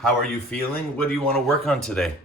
How are you feeling? What do you want to work on today?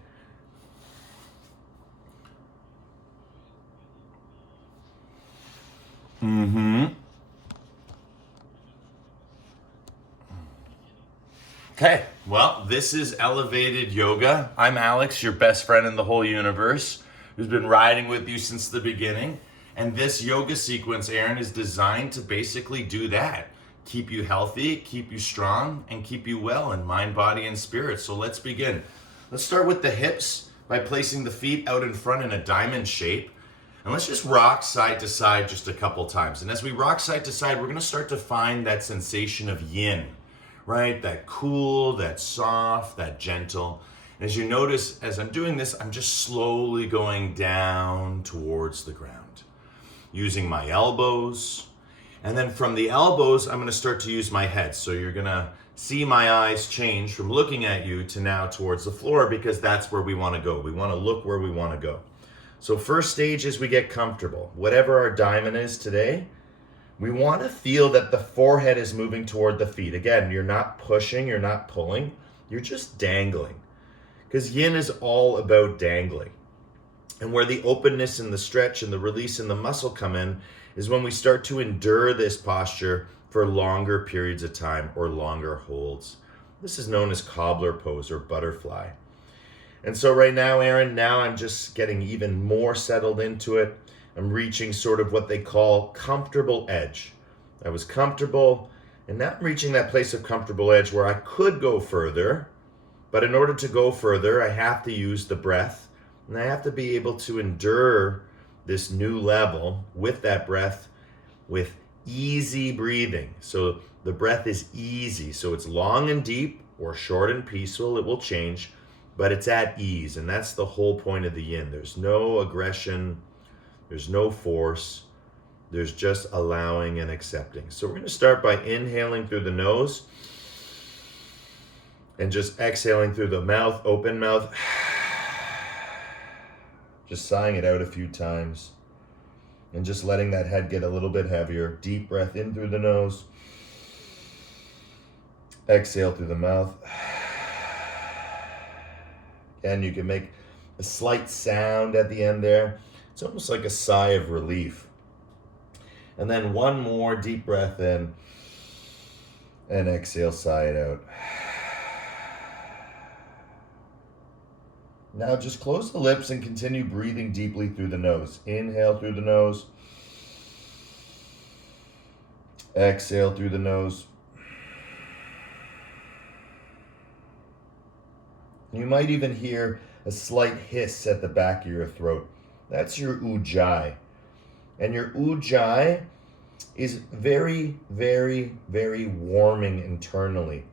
Okay, well, this is Elevated Yoga. I'm Alex, your best friend in the whole universe, who's been riding with you since the beginning. And this yoga sequence, Aaron, is designed to basically do that. Keep you healthy, keep you strong, and keep you well in mind, body, and spirit. So let's begin. Let's start with the hips by placing the feet out in front in a diamond shape. And let's just rock side to side just a couple times. And as we rock side to side, we're gonna start to find that sensation of yin, right? That cool, that soft, that gentle. As you notice, as I'm doing this, I'm just slowly going down towards the ground, using my elbows. And then from the elbows, I'm gonna start to use my head. So you're gonna see my eyes change from looking at you to now towards the floor, because that's where we wanna go. We wanna look where we wanna go. So first stage is we get comfortable. Whatever our diamond is today, we want to feel that the forehead is moving toward the feet. Again, you're not pushing, you're not pulling, you're just dangling. Because yin is all about dangling. And where the openness and the stretch and the release and the muscle come in is when we start to endure this posture for longer periods of time or longer holds. This is known as cobbler pose or butterfly. And so right now, Aaron, now I'm just getting even more settled into it. I'm reaching sort of what they call comfortable edge. I was comfortable, and now I'm reaching that place of comfortable edge where I could go further, but in order to go further, I have to use the breath, and I have to be able to endure this new level with that breath, with easy breathing. So the breath is easy, so it's long and deep or short and peaceful, it will change, but it's at ease, and that's the whole point of the yin. There's no aggression, there's no force, there's just allowing and accepting. So we're going to start by inhaling through the nose and just exhaling through the mouth, open mouth. Just sighing it out a few times and just letting that head get a little bit heavier. Deep breath in through the nose, exhale through the mouth. And you can make a slight sound at the end there. It's almost like a sigh of relief. And then one more deep breath in and exhale, sigh it out. Now just close the lips and continue breathing deeply through the nose. Inhale through the nose. Exhale through the nose. You might even hear a slight hiss at the back of your throat. That's your ujjayi. And your ujjayi is very, very, very warming internally.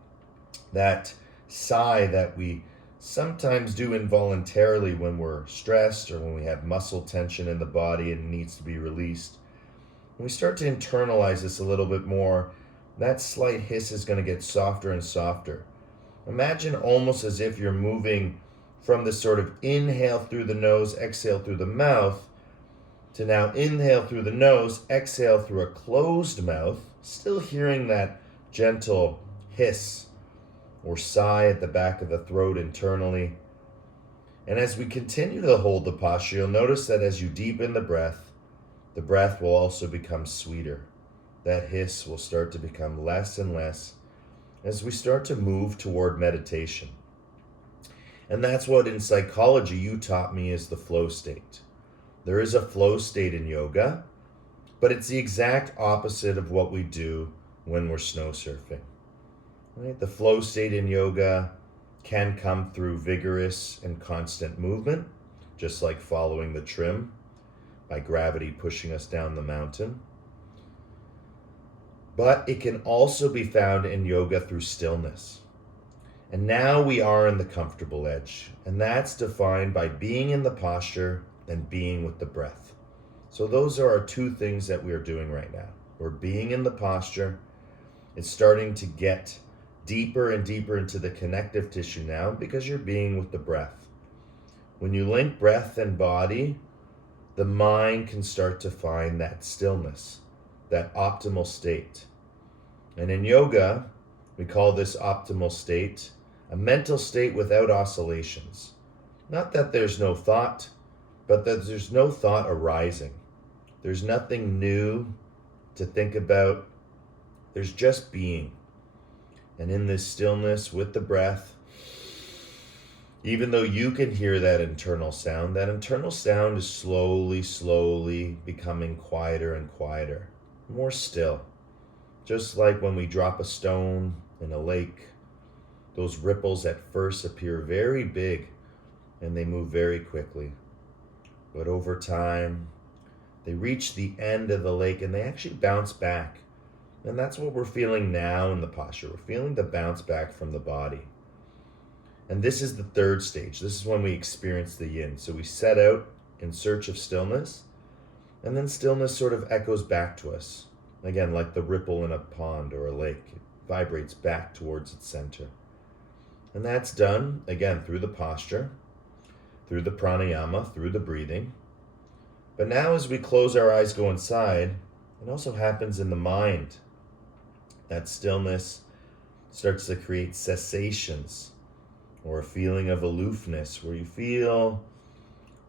That sigh that we sometimes do involuntarily when we're stressed or when we have muscle tension in the body and it needs to be released. When we start to internalize this a little bit more, that slight hiss is going to get softer and softer. Imagine almost as if you're moving from this sort of inhale through the nose, exhale through the mouth, to now inhale through the nose, exhale through a closed mouth, still hearing that gentle hiss or sigh at the back of the throat internally. And as we continue to hold the posture, you'll notice that as you deepen the breath will also become sweeter. That hiss will start to become less and less as we start to move toward meditation. And that's what in psychology you taught me is the flow state. There is a flow state in yoga, but it's the exact opposite of what we do when we're snow surfing. Right? The flow state in yoga can come through vigorous and constant movement, just like following the trim by gravity pushing us down the mountain. But it can also be found in yoga through stillness. And now we are in the comfortable edge, and that's defined by being in the posture and being with the breath. So those are our two things that we are doing right now. We're being in the posture. It's starting to get deeper and deeper into the connective tissue now because you're being with the breath. When you link breath and body, the mind can start to find that stillness, that optimal state. And in yoga, we call this optimal state a mental state without oscillations. Not that there's no thought, but that there's no thought arising. There's nothing new to think about. There's just being. And in this stillness with the breath, even though you can hear that internal sound is slowly becoming quieter and quieter, more still. Just like when we drop a stone in a lake, those ripples at first appear very big and they move very quickly. But over time, they reach the end of the lake and they actually bounce back. And that's what we're feeling now in the posture. We're feeling the bounce back from the body. And this is the third stage. This is when we experience the yin. So we set out in search of stillness, and then stillness sort of echoes back to us. Again, like the ripple in a pond or a lake. It vibrates back towards its center. And that's done, again, through the posture, through the pranayama, through the breathing. But now as we close our eyes, go inside, it also happens in the mind. That stillness starts to create cessations, or a feeling of aloofness, where you feel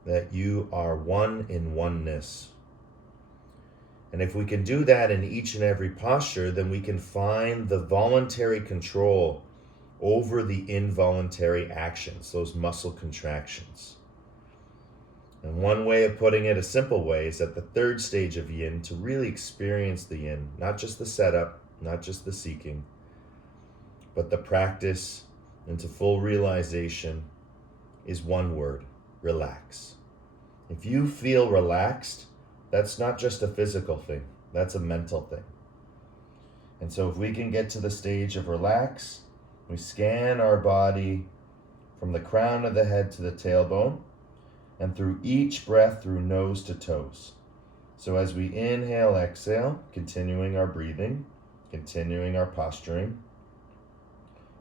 that you are one in oneness. And if we can do that in each and every posture, then we can find the voluntary control over the involuntary actions, those muscle contractions. And one way of putting it, a simple way, is at the third stage of yin, to really experience the yin, not just the setup, not just the seeking, but the practice into full realization is one word: relax. If you feel relaxed, that's not just a physical thing, that's a mental thing. And so if we can get to the stage of relax, we scan our body from the crown of the head to the tailbone, and through each breath through nose to toes. So as we inhale, exhale, continuing our breathing, continuing our posturing,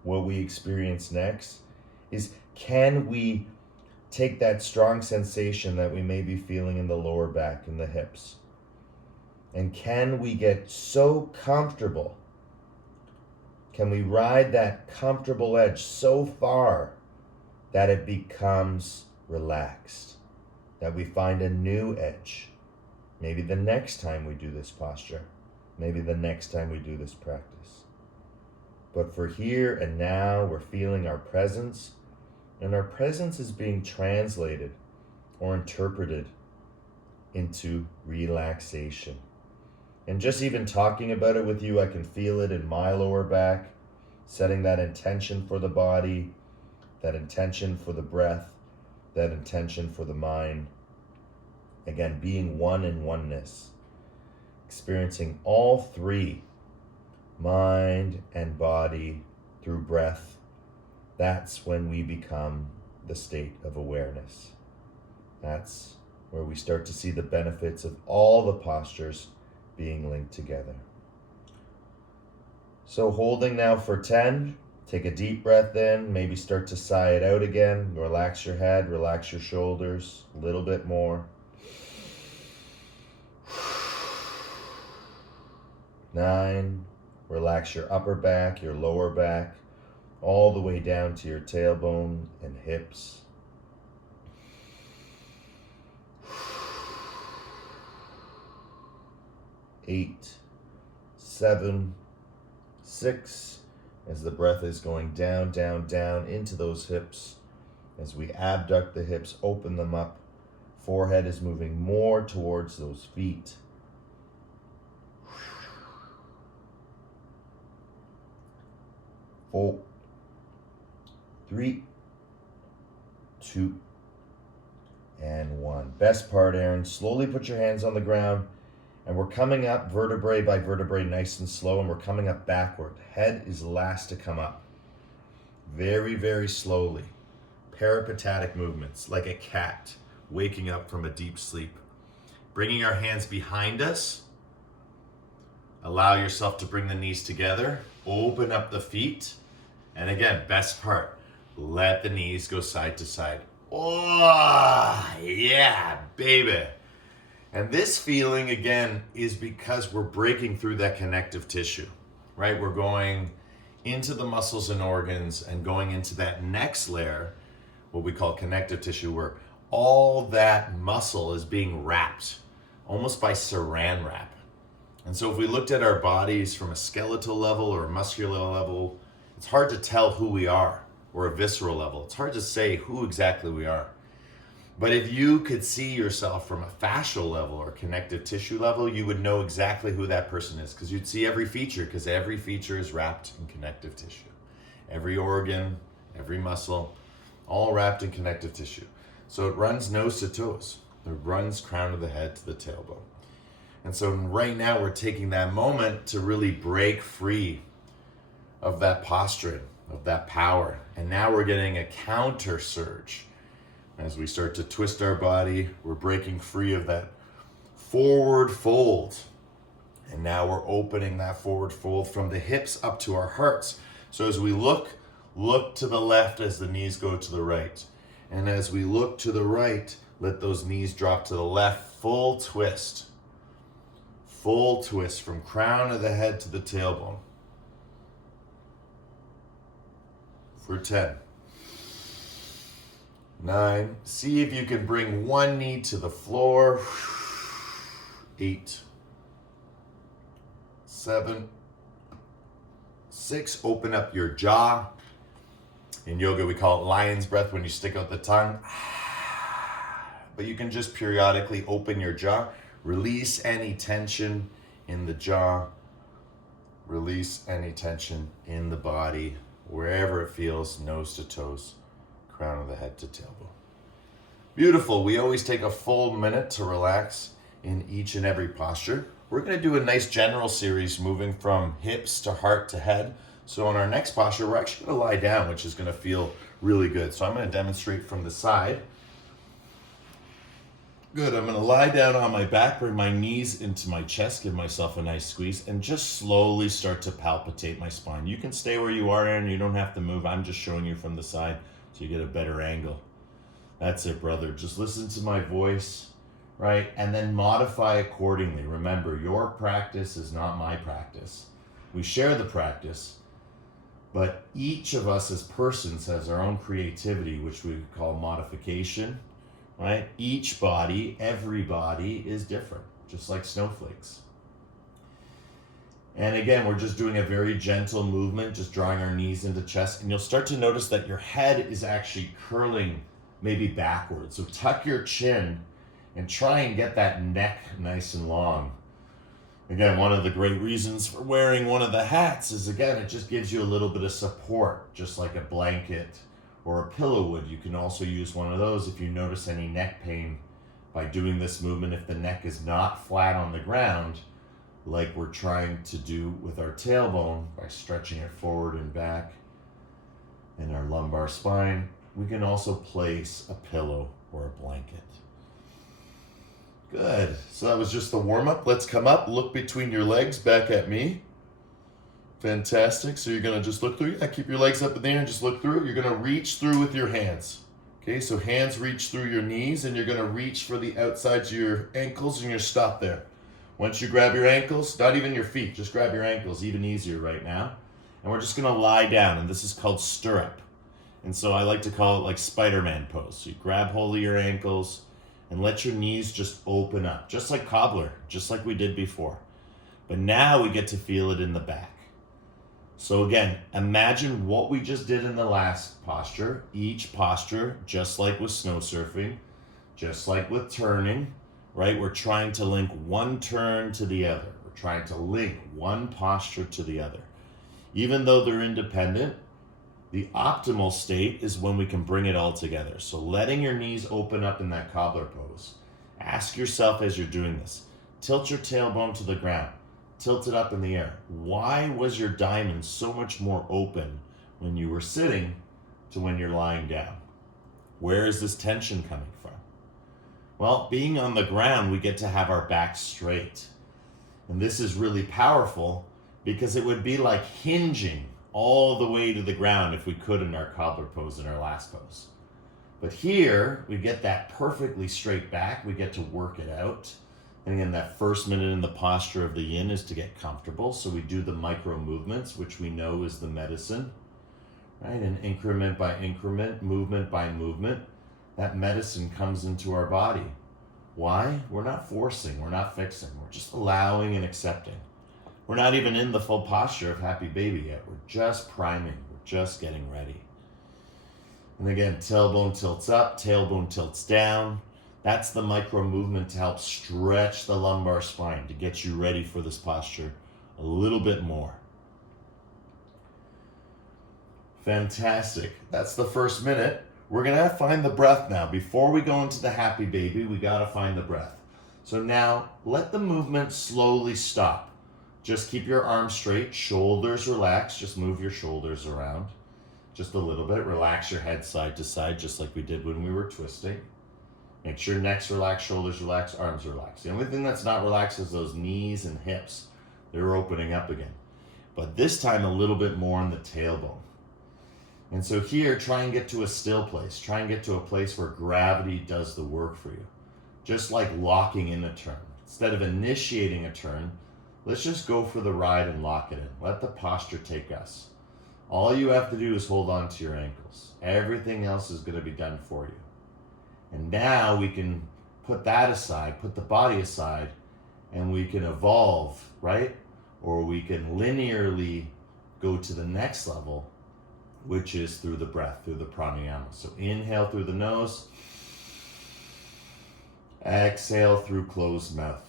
what we experience next is, can we take that strong sensation that we may be feeling in the lower back and the hips, and can we get so comfortable, can we ride that comfortable edge so far that it becomes relaxed, that we find a new edge, maybe the next time we do this posture, maybe the next time we do this practice. But for here and now, we're feeling our presence, and our presence is being translated or interpreted into relaxation. And just even talking about it with you, I can feel it in my lower back, setting that intention for the body, that intention for the breath, that intention for the mind. Again, being one in oneness, experiencing all three, mind and body, through breath. That's when we become the state of awareness. That's where we start to see the benefits of all the postures being linked together. So holding now for 10, take a deep breath in, maybe start to sigh it out again. Relax your head, relax your shoulders a little bit more. 9, relax your upper back, your lower back, all the way down to your tailbone and hips. 8, 7, 6, as the breath is going down, down, down into those hips. As we abduct the hips, open them up, forehead is moving more towards those feet. 4, 3, 2, and 1. Best part, Aaron. Slowly put your hands on the ground, and we're coming up vertebrae by vertebrae, nice and slow, and we're coming up backward. Head is last to come up. Very, very slowly. Peripatetic movements, like a cat waking up from a deep sleep. Bringing our hands behind us. Allow yourself to bring the knees together. Open up the feet. And again, best part, let the knees go side to side. Oh, yeah, baby. And this feeling, again, is because we're breaking through that connective tissue, right? We're going into the muscles and organs and going into that next layer, what we call connective tissue, where all that muscle is being wrapped almost by saran wrap. And so if we looked at our bodies from a skeletal level or a muscular level, it's hard to tell who we are, or a visceral level. It's hard to say who exactly we are. But if you could see yourself from a fascial level or connective tissue level, you would know exactly who that person is, because you'd see every feature, because every feature is wrapped in connective tissue. Every organ, every muscle, all wrapped in connective tissue. So it runs nose to toes. It runs crown of the head to the tailbone. And so right now we're taking that moment to really break free of that posturing, of that power. And now we're getting a counter surge. As we start to twist our body, we're breaking free of that forward fold. And now we're opening that forward fold from the hips up to our hearts. So as we look to the left as the knees go to the right. And as we look to the right, let those knees drop to the left. Full twist. Full twist from crown of the head to the tailbone. For 10. 9. See if you can bring one knee to the floor. 8. 7. 6. Open up your jaw. In yoga, we call it lion's breath when you stick out the tongue. But you can just periodically open your jaw. Release any tension in the jaw. Release any tension in the body, wherever it feels, nose to toes. Crown of the head to tailbone. Beautiful. We always take a full minute to relax in each and every posture. We're going to do a nice general series moving from hips to heart to head. So on our next posture, we're actually going to lie down, which is going to feel really good. So I'm going to demonstrate from the side. Good. I'm going to lie down on my back, bring my knees into my chest, give myself a nice squeeze, and just slowly start to palpitate my spine. You can stay where you are, Aaron. You don't have to move. I'm just showing you from the side so you get a better angle. That's it, brother. Just listen to my voice, right? And then modify accordingly. Remember, your practice is not my practice. We share the practice, but each of us as persons has our own creativity, which we call modification, right? Each body, every body is different, just like snowflakes. And again, we're just doing a very gentle movement, just drawing our knees into chest. And you'll start to notice that your head is actually curling maybe backwards. So tuck your chin and try and get that neck nice and long. Again, one of the great reasons for wearing one of the hats is, again, it just gives you a little bit of support, just like a blanket or a pillow would. You can also use one of those if you notice any neck pain by doing this movement. If the neck is not flat on the ground, like we're trying to do with our tailbone by stretching it forward and back in our lumbar spine, we can also place a pillow or a blanket. Good. So that was just the warm-up. Let's come up, look between your legs, back at me. Fantastic. So you're going to just look through. Yeah, keep your legs up in the air and just look through. You're going to reach through with your hands. Okay, so hands reach through your knees, and you're going to reach for the outsides of your ankles, and you're stop there. Once you grab your ankles, not even your feet, just grab your ankles, even easier right now. And we're just going to lie down, and this is called stirrup. And so I like to call it like Spider-Man pose. So you grab hold of your ankles and let your knees just open up, just like cobbler, just like we did before. But now we get to feel it in the back. So again, imagine what we just did in the last posture. Each posture, just like with snow surfing, just like with turning, right? We're trying to link one turn to the other. We're trying to link one posture to the other. Even though they're independent, the optimal state is when we can bring it all together. So letting your knees open up in that cobbler pose. Ask yourself as you're doing this, tilt your tailbone to the ground, tilt it up in the air. Why was your diamond so much more open when you were sitting to when you're lying down? Where is this tension coming from? Well, being on the ground, we get to have our back straight. And this is really powerful because it would be like hinging all the way to the ground if we could in our cobbler pose in our last pose. But here, we get that perfectly straight back. We get to work it out. And again, that first minute in the posture of the yin is to get comfortable. So we do the micro movements, which we know is the medicine, right? And increment by increment, movement by movement, that medicine comes into our body. Why? We're not forcing, we're not fixing, we're just allowing and accepting. We're not even in the full posture of happy baby yet. We're just priming, we're just getting ready. And again, tailbone tilts up, tailbone tilts down. That's the micro movement to help stretch the lumbar spine, to get you ready for this posture a little bit more. Fantastic. That's the first minute. We're gonna find the breath now. Before we go into the happy baby, we gotta find the breath. So now let the movement slowly stop. Just keep your arms straight, shoulders relaxed. Just move your shoulders around just a little bit. Relax your head side to side, just like we did when we were twisting. Make sure neck's relaxed, shoulders relaxed, arms relaxed. The only thing that's not relaxed is those knees and hips. They're opening up again. But this time a little bit more on the tailbone. And so here, try and get to a still place. Try and get to a place where gravity does the work for you. Just like locking in a turn. Instead of initiating a turn, let's just go for the ride and lock it in. Let the posture take us. All you have to do is hold on to your ankles. Everything else is going to be done for you. And now we can put that aside, put the body aside, and we can evolve, right? Or we can linearly go to the next level, which is through the breath, through the pranayama. So inhale through the nose, exhale through closed mouth.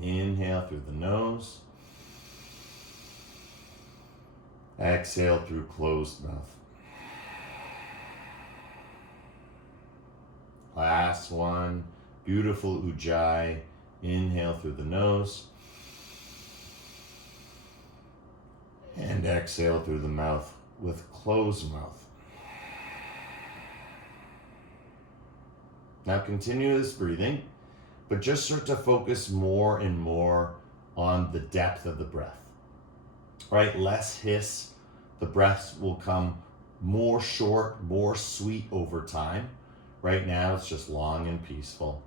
Inhale through the nose, exhale through closed mouth. Last one, beautiful ujjayi. Inhale through the nose and exhale through the mouth with closed mouth. Now continue this breathing, but just start to focus more and more on the depth of the breath, right? Less hiss. The breaths will come more short, more sweet over time. Right now, it's just long and peaceful.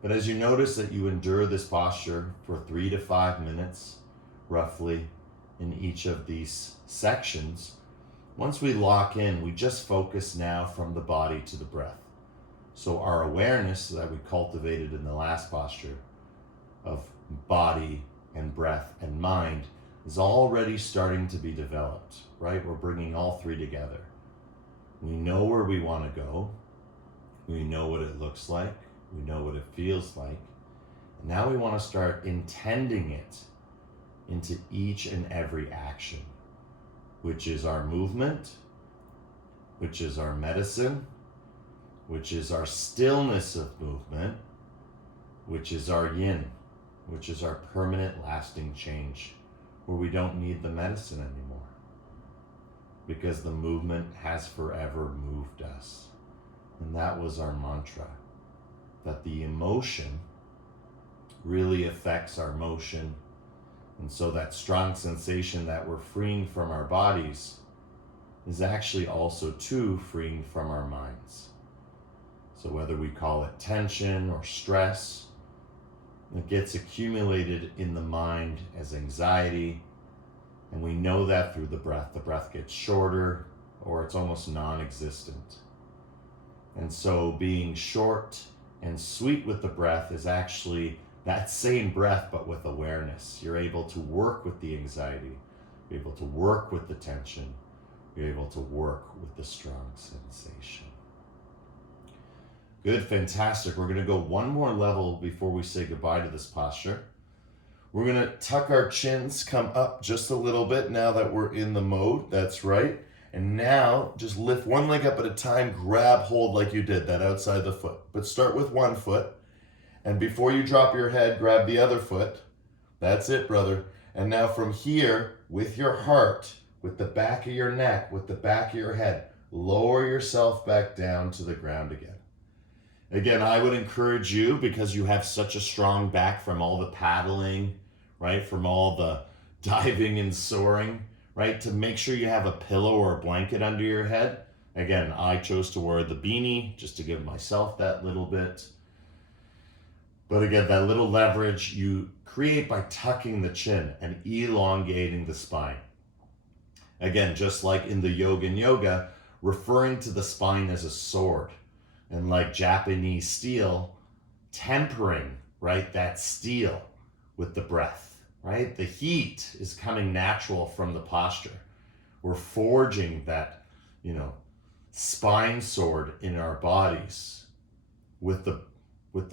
But as you notice that you endure this posture for 3 to 5 minutes, roughly, in each of these sections, once we lock in, we just focus now from the body to the breath. So our awareness that we cultivated in the last posture of body and breath and mind is already starting to be developed, right? We're bringing all three together. We know where we want to go. We know what it looks like. We know what it feels like. And now we want to start intending it into each and every action, which is our movement, which is our medicine, which is our stillness of movement, which is our yin, which is our permanent lasting change, where we don't need the medicine anymore because the movement has forever moved us. And that was our mantra, that the emotion really affects our motion. And so that strong sensation that we're freeing from our bodies is actually also too freeing from our minds. So whether we call it tension or stress, it gets accumulated in the mind as anxiety. And we know that through the breath. The breath gets shorter or it's almost non-existent. And so being short and sweet with the breath is actually that same breath, but with awareness. You're able to work with the anxiety. You're able to work with the tension. You're able to work with the strong sensation. Good, fantastic. We're going to go one more level before we say goodbye to this posture. We're going to tuck our chins, come up just a little bit now that we're in the mode. That's right. And now just lift one leg up at a time, grab hold like you did, that outside the foot. But start with one foot. And before you drop your head, grab the other foot. That's it, brother. And now from here, with your heart, with the back of your neck, with the back of your head, lower yourself back down to the ground again. Again, I would encourage you, because you have such a strong back from all the paddling, right? From all the diving and soaring, right? To make sure you have a pillow or a blanket under your head. Again, I chose to wear the beanie just to give myself that little bit. But again, that little leverage you create by tucking the chin and elongating the spine. Again, just like in the yoga, referring to the spine as a sword. And like Japanese steel, tempering, right, that steel with the breath, right? The heat is coming natural from the posture. We're forging that, spine sword in our bodies with the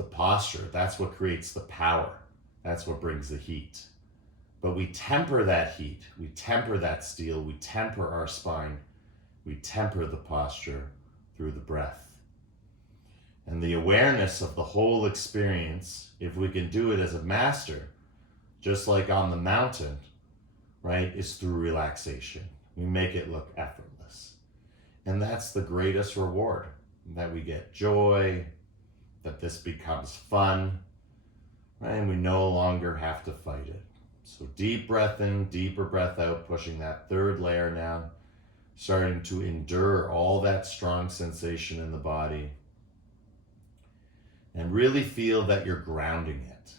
posture. That's what creates the power. That's what brings the heat. But we temper that heat. We temper that steel. We temper our spine. We temper the posture through the breath. And the awareness of the whole experience, if we can do it as a master, just like on the mountain, right, is through relaxation. We make it look effortless. And that's the greatest reward, that we get joy, that this becomes fun, right? And we no longer have to fight it. So deep breath in, deeper breath out, pushing that third layer now, starting to endure all that strong sensation in the body. And really feel that you're grounding it,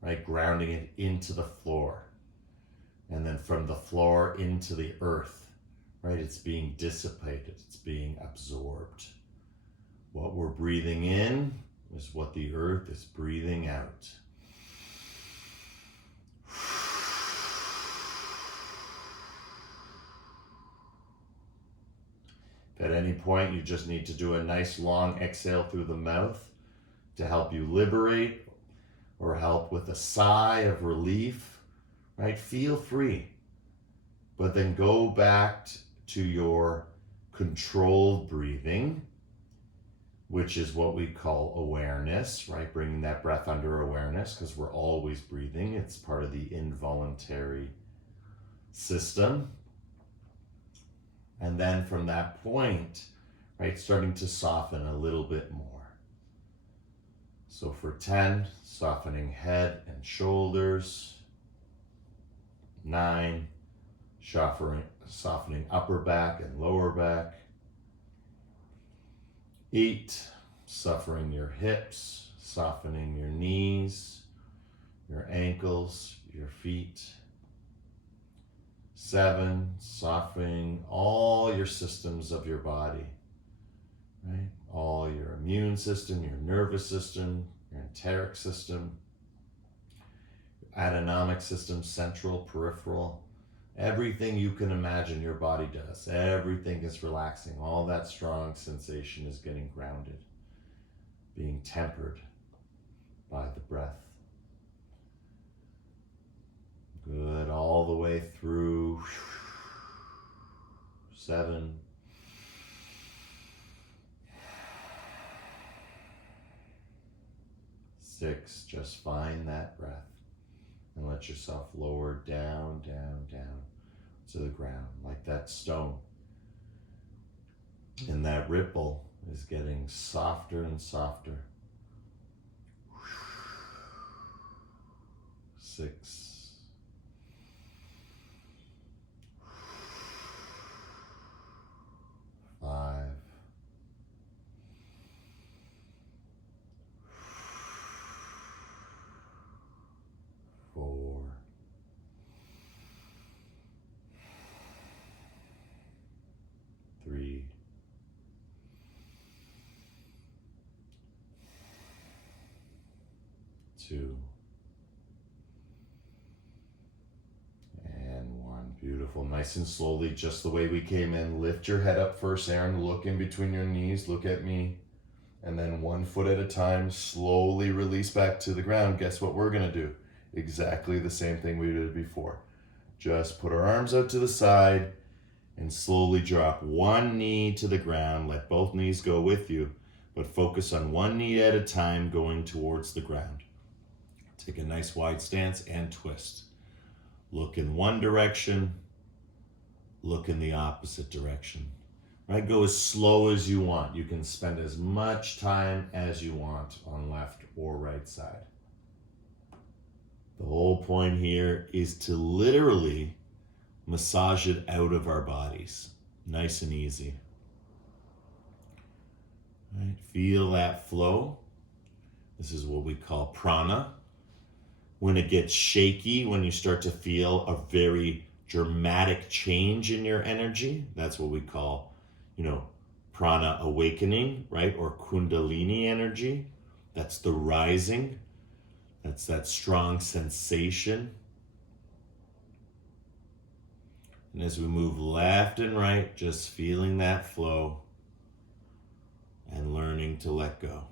right? Grounding it into the floor. And then from the floor into the earth, right? It's being dissipated, it's being absorbed. What we're breathing in is what the earth is breathing out. If at any point you just need to do a nice long exhale through the mouth to help you liberate or help with a sigh of relief, right? Feel free. But then go back to your controlled breathing, which is what we call awareness, right? Bringing that breath under awareness, because we're always breathing. It's part of the involuntary system. And then from that point, right, starting to soften a little bit more. So for 10, softening head and shoulders. 9, softening upper back and lower back. 8, softening your hips, softening your knees, your ankles, your feet. 7, softening all your systems of your body, right? All your immune system, your nervous system, your enteric system, autonomic system, central, peripheral, everything you can imagine your body does. Everything is relaxing. All that strong sensation is getting grounded, being tempered by the breath. Good, all the way through. 7. 6, just find that breath and let yourself lower down, down, down to the ground like that stone. And that ripple is getting softer and softer. 6. 5. 4. 3. 2. And 1. Beautiful. Nice and slowly, just the way we came in. Lift your head up first, Aaron. Look in between your knees. Look at me. And then 1 foot at a time, slowly release back to the ground. Guess what we're going to do? Exactly the same thing we did before. Just put our arms out to the side and slowly drop one knee to the ground. Let both knees go with you, but focus on one knee at a time going towards the ground. Take a nice wide stance and twist. Look in one direction, look in the opposite direction. Right? Go as slow as you want. You can spend as much time as you want on left or right side. The whole point here is to literally massage it out of our bodies. Nice and easy. Right? Feel that flow. This is what we call prana. When it gets shaky, when you start to feel a very dramatic change in your energy, that's what we call, prana awakening, right? Or kundalini energy. That's the rising. That's that strong sensation. And as we move left and right, just feeling that flow and learning to let go.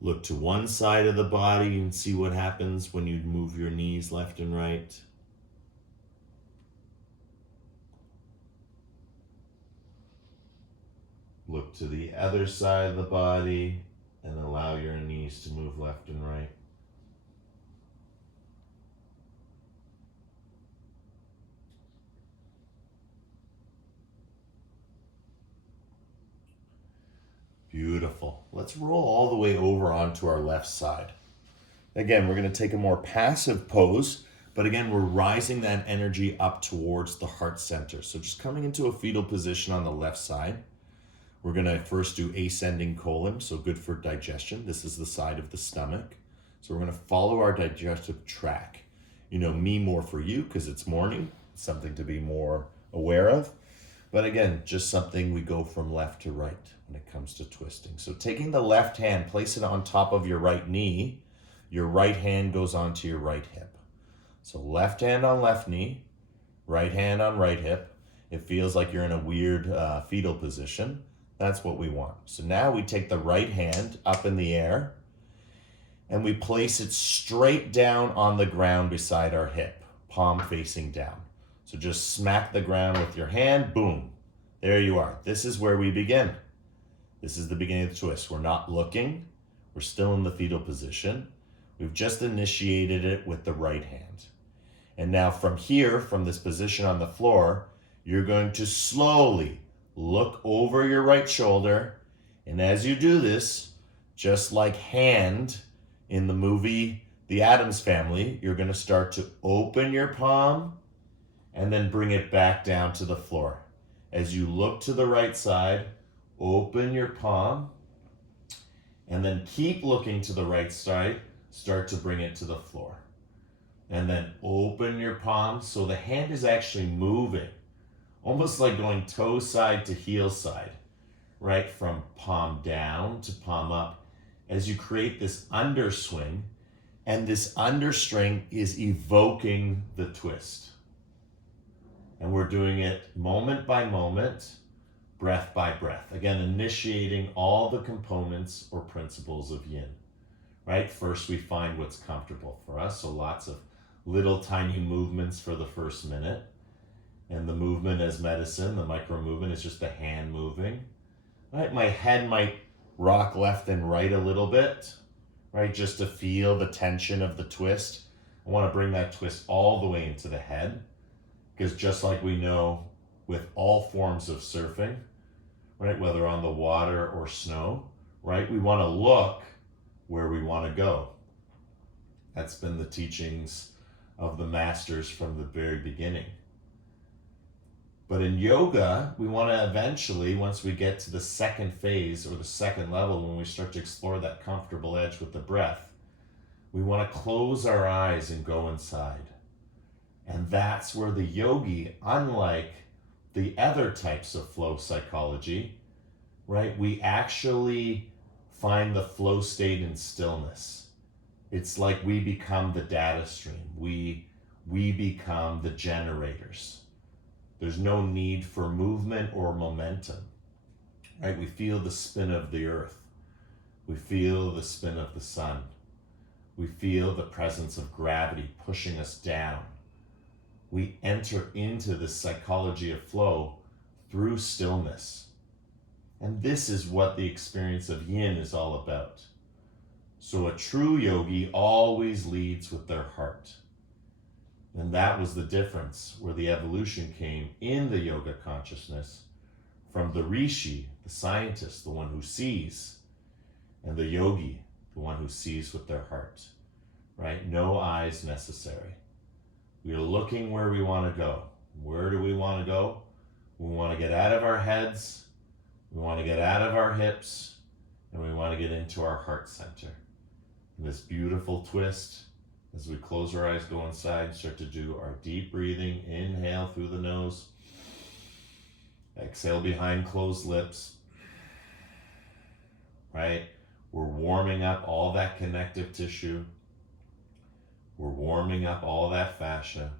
Look to one side of the body and see what happens when you move your knees left and right. Look to the other side of the body and allow your knees to move left and right. Beautiful. Let's roll all the way over onto our left side. Again, we're going to take a more passive pose, but again, we're rising that energy up towards the heart center. So just coming into a fetal position on the left side. We're going to first do ascending colon, so good for digestion. This is the side of the stomach. So we're going to follow our digestive track. Me more for you because it's morning, something to be more aware of. But again, just something we go from left to right when it comes to twisting. So taking the left hand, place it on top of your right knee. Your right hand goes onto your right hip. So left hand on left knee, right hand on right hip. It feels like you're in a weird fetal position. That's what we want. So now we take the right hand up in the air and we place it straight down on the ground beside our hip, palm facing down. So just smack the ground with your hand, boom. There you are. This is where we begin. This is the beginning of the twist. We're not looking. We're still in the fetal position. We've just initiated it with the right hand. And now from here, from this position on the floor, you're going to slowly look over your right shoulder. And as you do this, just like Hand in the movie The Addams Family, you're going to start to open your palm and then bring it back down to the floor. As you look to the right side, open your palm and then keep looking to the right side, start to bring it to the floor. And then open your palm so the hand is actually moving, almost like going toe side to heel side, right? From palm down to palm up as you create this underswing, and this underswing is evoking the twist. And we're doing it moment by moment, breath by breath. Again, initiating all the components or principles of yin, right? First, we find what's comfortable for us. So lots of little tiny movements for the first minute. And the movement as medicine, the micro movement, is just the hand moving, right? My head might rock left and right a little bit, right? Just to feel the tension of the twist. I want to bring that twist all the way into the head. Because just like we know with all forms of surfing, right, whether on the water or snow, right, we want to look where we want to go. That's been the teachings of the masters from the very beginning. But in yoga, we want to eventually, once we get to the second phase or the second level, when we start to explore that comfortable edge with the breath, we want to close our eyes and go inside. And that's where the yogi, unlike the other types of flow psychology, right, we actually find the flow state in stillness. It's like we become the data stream. We become the generators. There's no need for movement or momentum, right? We feel the spin of the earth. We feel the spin of the sun. We feel the presence of gravity pushing us down. We enter into this psychology of flow through stillness. And this is what the experience of yin is all about. So a true yogi always leads with their heart. And that was the difference where the evolution came in the yoga consciousness from the rishi, the scientist, the one who sees, and the yogi, the one who sees with their heart, right? No eyes necessary. We are looking where we want to go. Where do we want to go? We want to get out of our heads, we want to get out of our hips, and we want to get into our heart center. And this beautiful twist, as we close our eyes, go inside, start to do our deep breathing. Inhale through the nose. Exhale behind closed lips. Right? We're warming up all that connective tissue. We're warming up all that fascia.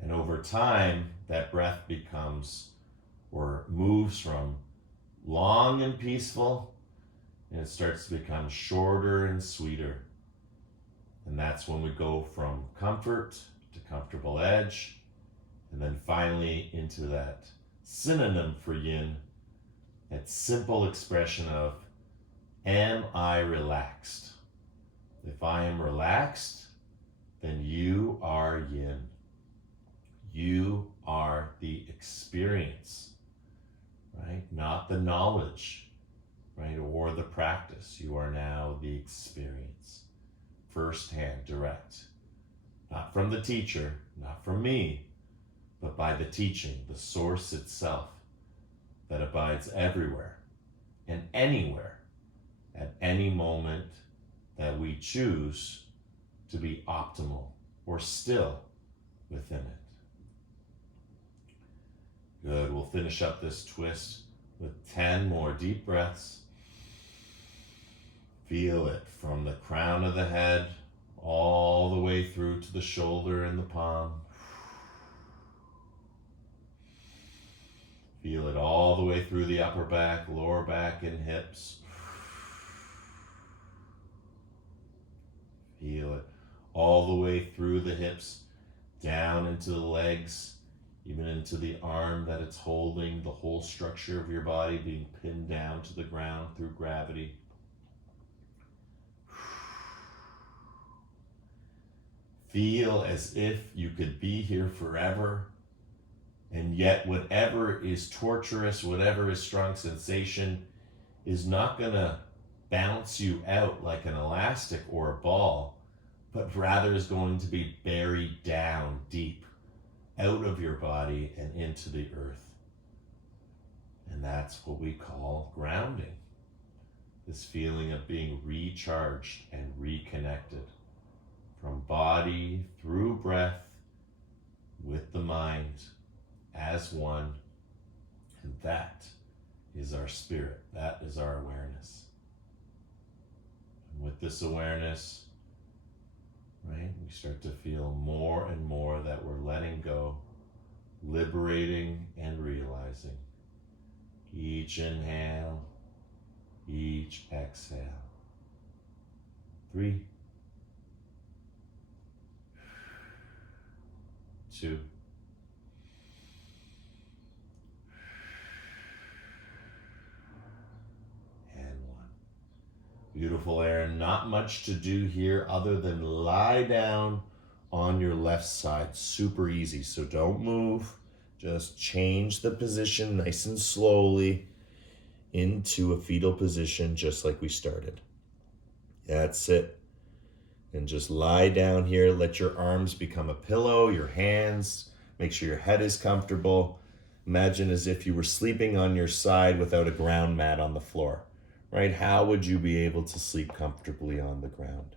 And over time, that breath becomes or moves from long and peaceful, and it starts to become shorter and sweeter. And that's when we go from comfort to comfortable edge, and then finally into that synonym for yin, that simple expression of, am I relaxed? If I am relaxed, then you are yin. You are the experience, right? Not the knowledge, right? Or the practice. You are now the experience. Firsthand, direct. Not from the teacher, not from me, but by the teaching, the source itself that abides everywhere and anywhere at any moment that we choose to be optimal or still within it. Good, we'll finish up this twist with 10 more deep breaths. Feel it from the crown of the head all the way through to the shoulder and the palm. Feel it all the way through the upper back, lower back, and hips. Feel it all the way through the hips, down into the legs, even into the arm that it's holding, the whole structure of your body being pinned down to the ground through gravity. Feel as if you could be here forever, and yet whatever is torturous, whatever is strong sensation, is not going to bounce you out like an elastic or a ball, but rather is going to be buried down deep out of your body and into the earth. And that's what we call grounding. This feeling of being recharged and reconnected from body through breath with the mind as one. And that is our spirit. That is our awareness. And with this awareness, right, we start to feel more and more that we're letting go, liberating and realizing. Each inhale, each exhale. 3, 2, and 1. Beautiful, Aaron. Not much to do here other than lie down on your left side. Super easy, so don't move. Just change the position nice and slowly into a fetal position, just like we started. That's it. And just lie down here. Let your arms become a pillow, your hands. Make sure your head is comfortable. Imagine as if you were sleeping on your side without a ground mat on the floor, right? How would you be able to sleep comfortably on the ground?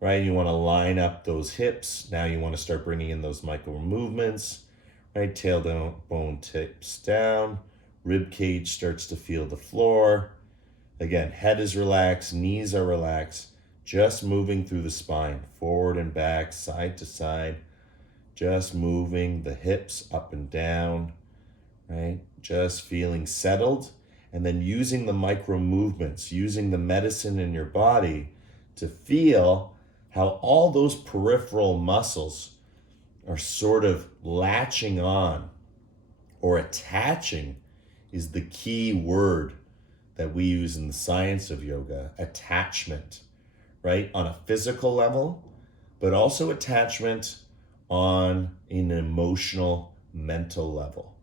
Right? You want to line up those hips. Now you want to start bringing in those micro movements, right? Tailbone tips down. Rib cage starts to feel the floor. Again, head is relaxed, knees are relaxed. Just moving through the spine, forward and back, side to side. Just moving the hips up and down, right? Just feeling settled. And then using the micro movements, using the medicine in your body to feel how all those peripheral muscles are sort of latching on, or attaching is the key word that we use in the science of yoga. Attachment, right? On a physical level, but also attachment on an emotional, mental level.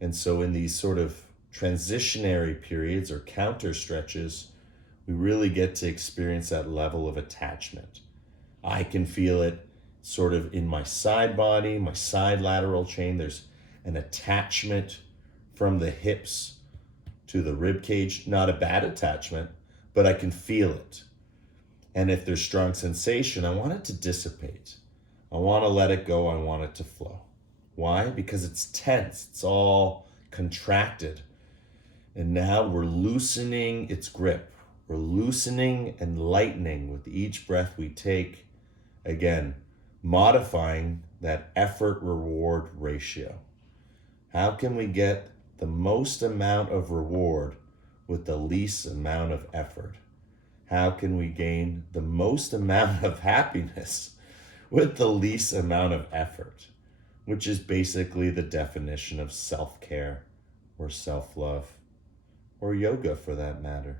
And so in these sort of transitionary periods or counter stretches, we really get to experience that level of attachment. I can feel it sort of in my side body, my side lateral chain. There's an attachment from the hips to the rib cage. Not a bad attachment, but I can feel it. And if there's strong sensation, I want it to dissipate. I want to let it go. I want it to flow. Why? Because it's tense. It's all contracted. And now we're loosening its grip. We're loosening and lightening with each breath we take. Again, modifying that effort-reward ratio. How can we get the most amount of reward with the least amount of effort? How can we gain the most amount of happiness with the least amount of effort? Which is basically the definition of self-care or self-love or yoga for that matter.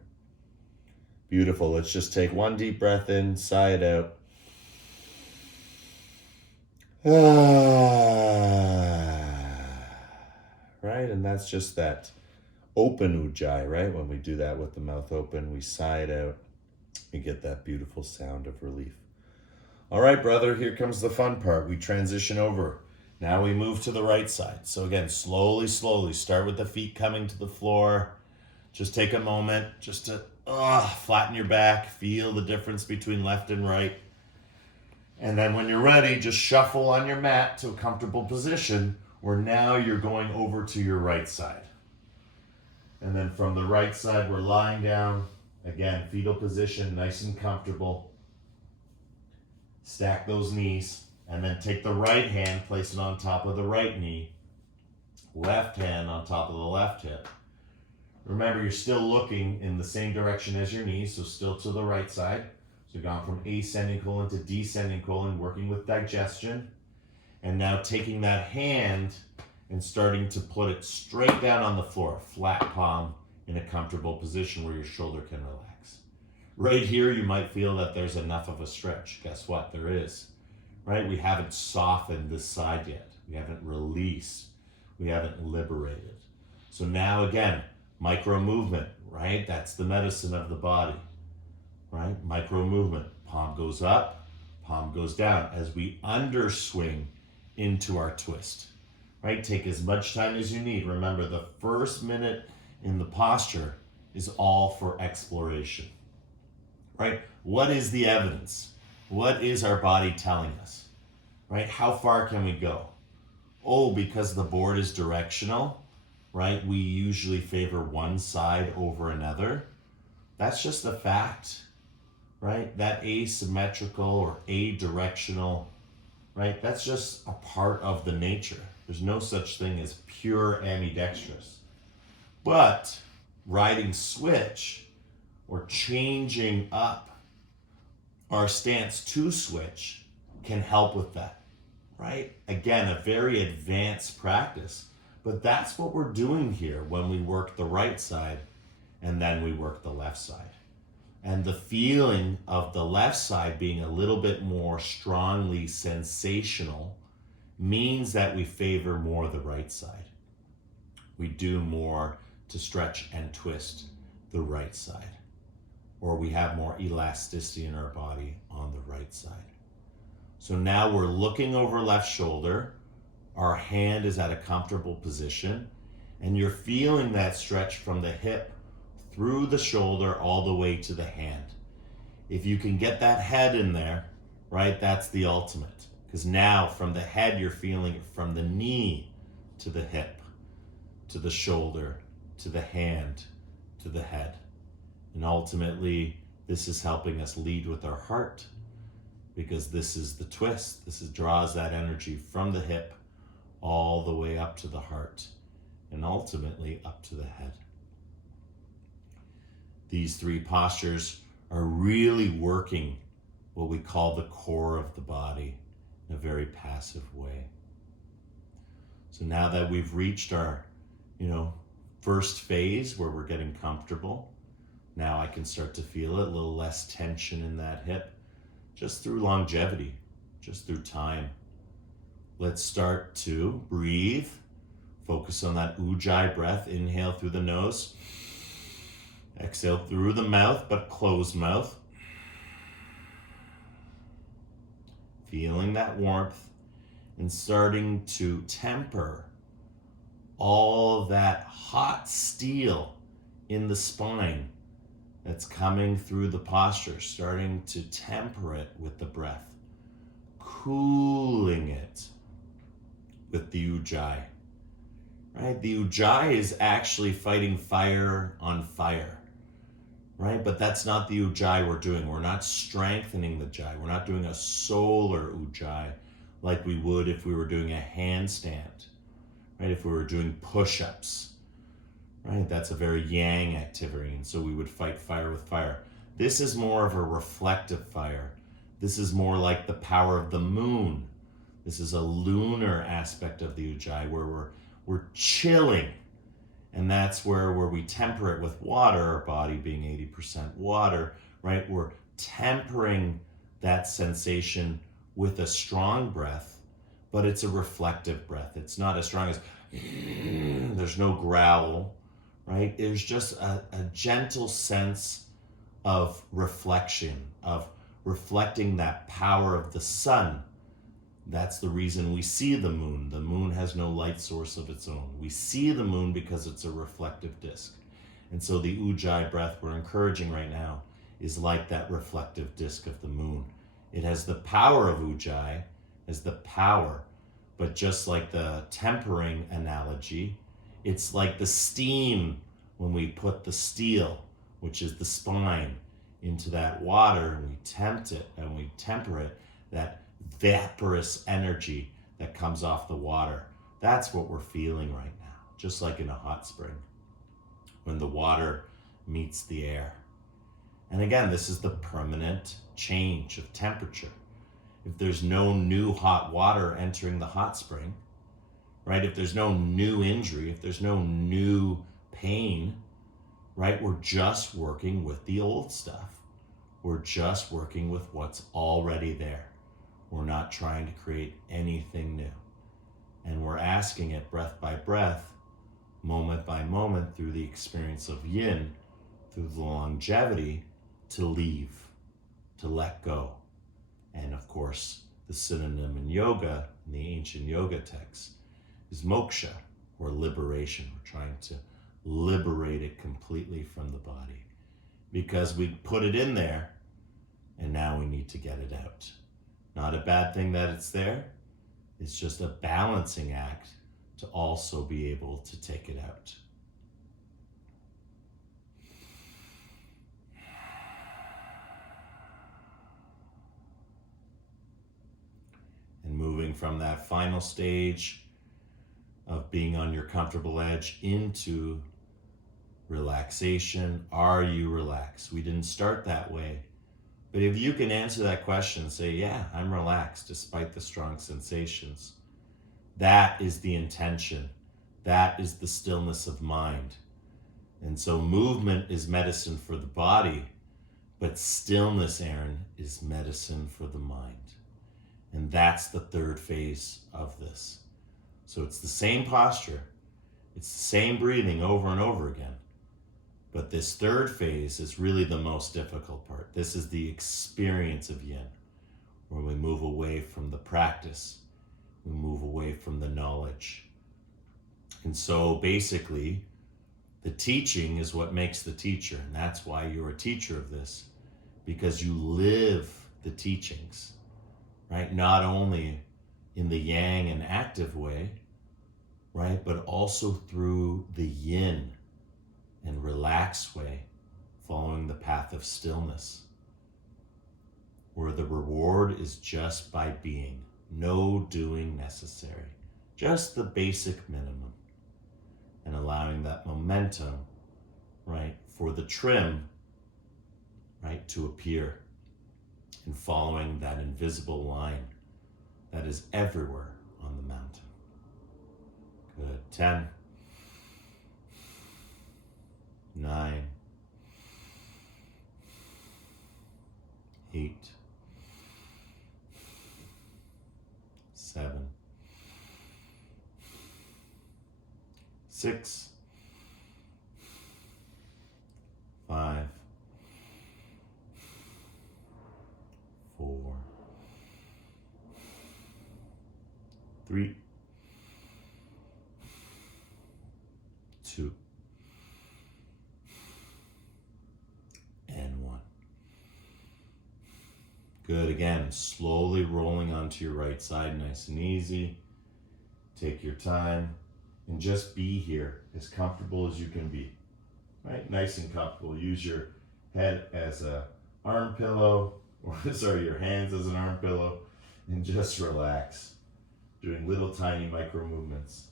Beautiful. Let's just take one deep breath in, sigh it out. Right? And that's just that open ujjayi, right? When we do that with the mouth open, we sigh it out. We get that beautiful sound of relief. All right, brother, here comes the fun part. We transition over. Now we move to the right side. So again, slowly, start with the feet coming to the floor. Just take a moment just to flatten your back, feel the difference between left and right. And then when you're ready, just shuffle on your mat to a comfortable position where now you're going over to your right side. And then from the right side, we're lying down. Again, fetal position, nice and comfortable. Stack those knees. And then take the right hand, place it on top of the right knee. Left hand on top of the left hip. Remember, you're still looking in the same direction as your knees, so still to the right side. So you've gone from ascending colon to descending colon, working with digestion. And now taking that hand and starting to put it straight down on the floor, flat palm in a comfortable position where your shoulder can relax. Right here, you might feel that there's enough of a stretch. Guess what? There is. Right? We haven't softened this side yet. We haven't released. We haven't liberated. So now again, micro movement, right? That's the medicine of the body, right? Micro movement. Palm goes up, palm goes down as we underswing into our twist, right? Take as much time as you need. Remember, the first minute in the posture is all for exploration, right? What is the evidence? What is our body telling us, right? How far can we go? Oh, because the board is directional, right? We usually favor one side over another. That's just a fact, right? That asymmetrical or adirectional, right? That's just a part of the nature. There's no such thing as pure ambidextrous. But riding switch or changing up our stance to switch can help with that, right? Again, a very advanced practice, but that's what we're doing here when we work the right side and then we work the left side. And the feeling of the left side being a little bit more strongly sensational means that we favor more the right side. We do more to stretch and twist the right side, or we have more elasticity in our body on the right side. So now we're looking over left shoulder. Our hand is at a comfortable position, and you're feeling that stretch from the hip through the shoulder all the way to the hand. If you can get that head in there, right, that's the ultimate. Because now from the head, you're feeling it from the knee to the hip, to the shoulder, to the hand, to the head. And ultimately, this is helping us lead with our heart, because this is the twist. This draws that energy from the hip all the way up to the heart and ultimately up to the head. These three postures are really working what we call the core of the body in a very passive way. So now that we've reached our, first phase where we're getting comfortable, now I can start to feel it, a little less tension in that hip, just through longevity, just through time. Let's start to breathe. Focus on that ujjayi breath. Inhale through the nose. Exhale through the mouth, but closed mouth. feeling that warmth and starting to temper all that hot steel in the spine that's coming through the posture, starting to temper it with the breath, cooling it with the ujjayi. Right? The ujjayi is actually fighting fire on fire, right? But that's not the ujjayi we're doing. We're not strengthening the ujjayi. We're not doing a solar ujjayi like we would if we were doing a handstand, right? If we were doing push-ups, right? That's a very yang activity, and so we would fight fire with fire. This is more of a reflective fire. This is more like the power of the moon. This is a lunar aspect of the ujjayi where we're chilling, and that's where we temper it with water, our body being 80% water, right? We're tempering that sensation with a strong breath, but it's a reflective breath. It's not as strong as, there's no growl, right? There's just a gentle sense of reflection, of reflecting that power of the sun. That's the reason we see the moon. The moon has no light source of its own. We see the moon because it's a reflective disk. And so the ujjayi breath we're encouraging right now is like that reflective disk of the moon. It has the power of ujjayi, has the power, but just like the tempering analogy, it's like the steam when we put the steel, which is the spine, into that water and we tempt it and we temper it, that vaporous energy that comes off the water. That's what we're feeling right now, just like in a hot spring, when the water meets the air. And again, this is the permanent change of temperature. If there's no new hot water entering the hot spring, right? If there's no new injury, if there's no new pain, right? We're just working with the old stuff. We're just working with what's already there. We're not trying to create anything new. And we're asking it breath by breath, moment by moment, through the experience of yin, through the longevity, to leave, to let go. And of course, the synonym in yoga, in the ancient yoga texts, is moksha, or liberation. We're trying to liberate it completely from the body because we put it in there and now we need to get it out. Not a bad thing that it's there. It's just a balancing act to also be able to take it out. And moving from that final stage of being on your comfortable edge into relaxation. Are you relaxed? We didn't start that way. But if you can answer that question, say, yeah, I'm relaxed despite the strong sensations. That is the intention. That is the stillness of mind. And so movement is medicine for the body, but stillness, Aaron, is medicine for the mind. And that's the third phase of this. So it's the same posture. It's the same breathing over and over again. But this third phase is really the most difficult part. This is the experience of yin, where we move away from the practice. We move away from the knowledge. And so basically, the teaching is what makes the teacher. And that's why you're a teacher of this, because you live the teachings, right? Not only in the yang and active way, right? But also through the yin and relaxed way, following the path of stillness, where the reward is just by being, no doing necessary, just the basic minimum, and allowing that momentum, right, for the trim, right, to appear, and following that invisible line that is everywhere on the mountain. Good. 10, 9, 8, 7, 6, 5, 4, 3, 2, and 1. Good. Again, slowly rolling onto your right side, nice and easy. Take your time and just be here, as comfortable as you can be. Right? Nice and comfortable. Use your head as a arm pillow, or sorry, your hands as an arm pillow, and just relax. Doing little tiny micro movements.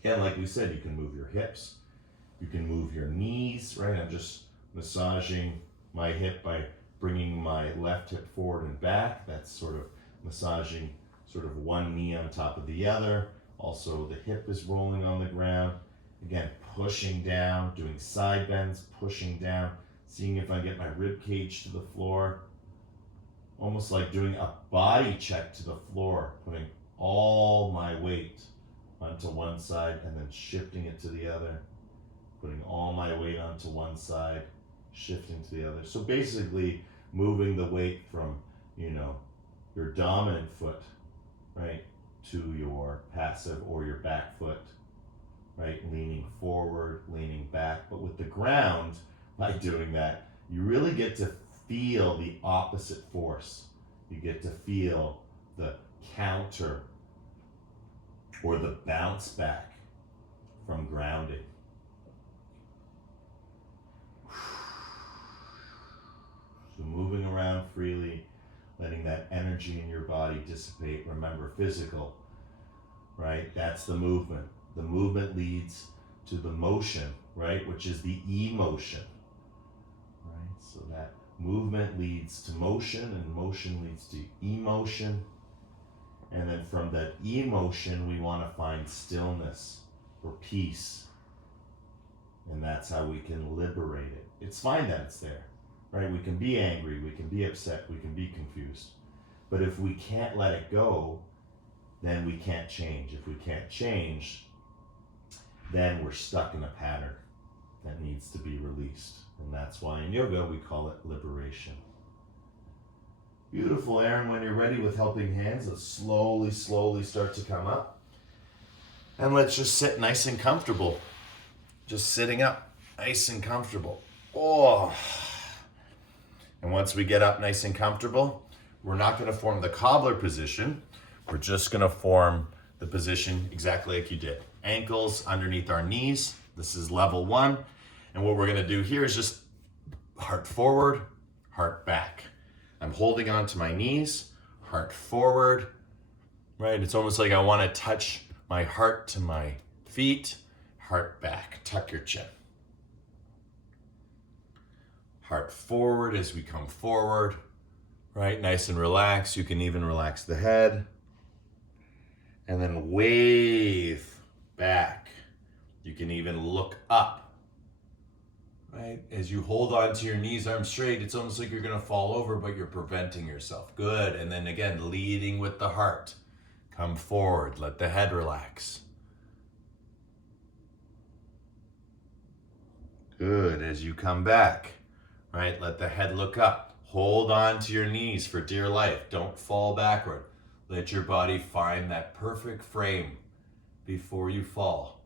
Again, like we said, you can move your hips. You can move your knees, right? I'm just massaging my hip by bringing my left hip forward and back. That's sort of massaging sort of one knee on top of the other. Also, the hip is rolling on the ground. Again, pushing down, doing side bends, pushing down, seeing if I get my rib cage to the floor. Almost like doing a body check to the floor, putting all my weight onto one side and then shifting it to the other. Putting all my weight onto one side, shifting to the other. So basically moving the weight from, your dominant foot, right, to your passive or your back foot, right, leaning forward, leaning back. But with the ground, by doing that, you really get to feel the opposite force. You get to feel the counter or the bounce back from grounding. So moving around freely, letting that energy in your body dissipate. Remember, physical, right? That's the movement. The movement leads to the motion, right? Which is the emotion, right? So that movement leads to motion, and motion leads to emotion. And then from that emotion, we want to find stillness or peace. And that's how we can liberate it. It's fine that it's there. Right? We can be angry, we can be upset, we can be confused. But if we can't let it go, then we can't change. If we can't change, then we're stuck in a pattern that needs to be released. And that's why in yoga we call it liberation. Beautiful, Aaron. When you're ready with helping hands, let's slowly start to come up. And let's just sit nice and comfortable. Just sitting up, nice and comfortable. Oh. And once we get up nice and comfortable, we're not going to form the cobbler position. We're just going to form the position exactly like you did. Ankles underneath our knees. This is level 1. And what we're going to do here is just heart forward, heart back. I'm holding on to my knees, heart forward, right? It's almost like I want to touch my heart to my feet, heart back. Tuck your chin. Heart forward as we come forward, right? Nice and relaxed. You can even relax the head. And then wave back. You can even look up, right? As you hold on to your knees, arms straight, it's almost like you're going to fall over, but you're preventing yourself. Good. And then again, leading with the heart. Come forward. Let the head relax. Good. As you come back. Right? Let the head look up. Hold on to your knees for dear life. Don't fall backward. Let your body find that perfect frame before you fall.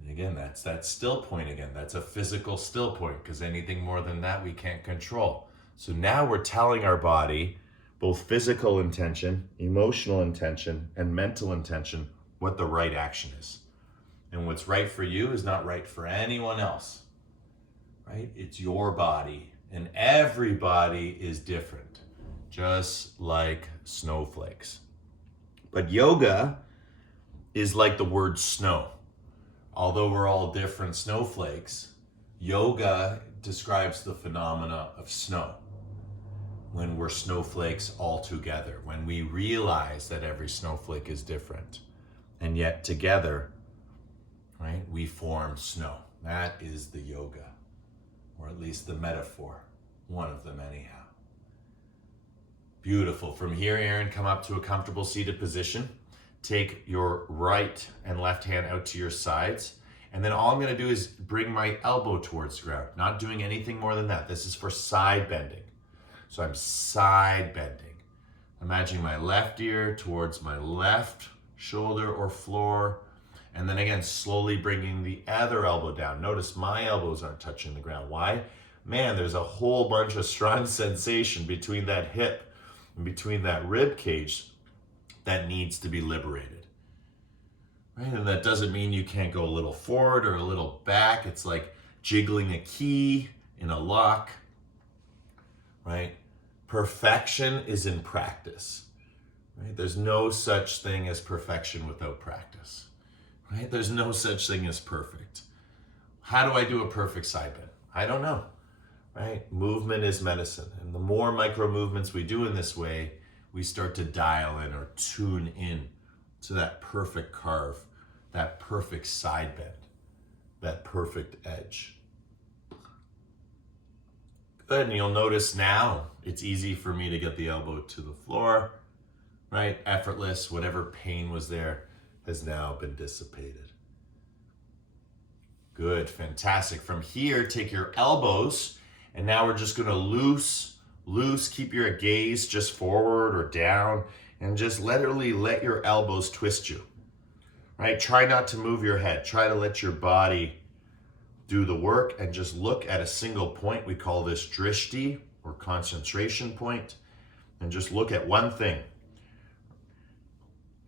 And again, that's that still point again. That's a physical still point, because anything more than that we can't control. So now we're telling our body, both physical intention, emotional intention, and mental intention, what the right action is. And what's right for you is not right for anyone else. Right? It's your body, and everybody is different, just like snowflakes. But yoga is like the word snow. Although we're all different snowflakes, yoga describes the phenomena of snow. When we're snowflakes all together, when we realize that every snowflake is different, and yet together, right, we form snow. That is the yoga. Or at least the metaphor, one of them anyhow. Beautiful. From here, Aaron, come up to a comfortable seated position. Take your right and left hand out to your sides. And then all I'm going to do is bring my elbow towards the ground. Not doing anything more than that. This is for side bending. So I'm side bending. Imagining my left ear towards my left shoulder or floor. And then again, slowly bringing the other elbow down. Notice my elbows aren't touching the ground. Why? Man, there's a whole bunch of strong sensation between that hip and between that rib cage that needs to be liberated. Right? And that doesn't mean you can't go a little forward or a little back. It's like jiggling a key in a lock. Right? Perfection is in practice. Right? There's no such thing as perfection without practice. Right? There's no such thing as perfect. How do I do a perfect side bend? I don't know. Right? Movement is medicine. And the more micro movements we do in this way, we start to dial in or tune in to that perfect carve, that perfect side bend, that perfect edge. Good, and you'll notice now it's easy for me to get the elbow to the floor, right? Effortless, whatever pain was there has now been dissipated. Good, fantastic. From here, take your elbows, and now we're just gonna loose, keep your gaze just forward or down, and just literally let your elbows twist you, right? Try not to move your head. Try to let your body do the work and just look at a single point. We call this drishti, or concentration point, and just look at one thing.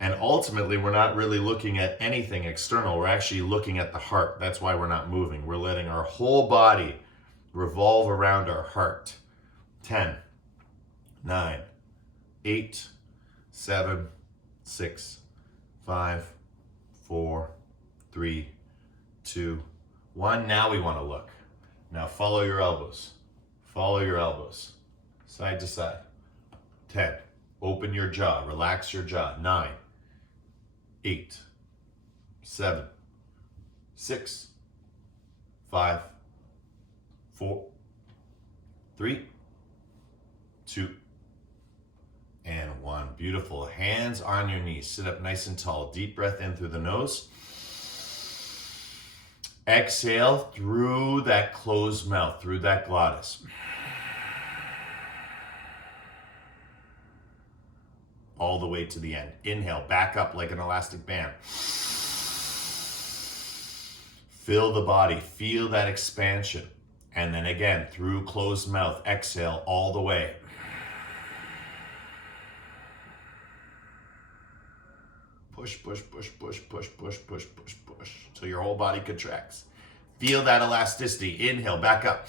And ultimately, we're not really looking at anything external. We're actually looking at the heart. That's why we're not moving. We're letting our whole body revolve around our heart. 10, 9, 8, 7, 6, 5, 4, 3, 2, 1. Now we want to look. Now follow your elbows. Follow your elbows. Side to side. 10. Open your jaw. Relax your jaw. 9, 8, 7, 6, 5, 4, 3, 2, and 1. Beautiful. Hands on your knees. Sit up nice and tall. Deep breath in through the nose. Exhale through that closed mouth, through that glottis. All the way to the end. Inhale, back up like an elastic band. Fill the body, feel that expansion. And then again, through closed mouth, exhale all the way. Push, push, push, push, push, push, push, push, push, till your whole body contracts. Feel that elasticity. Inhale, back up.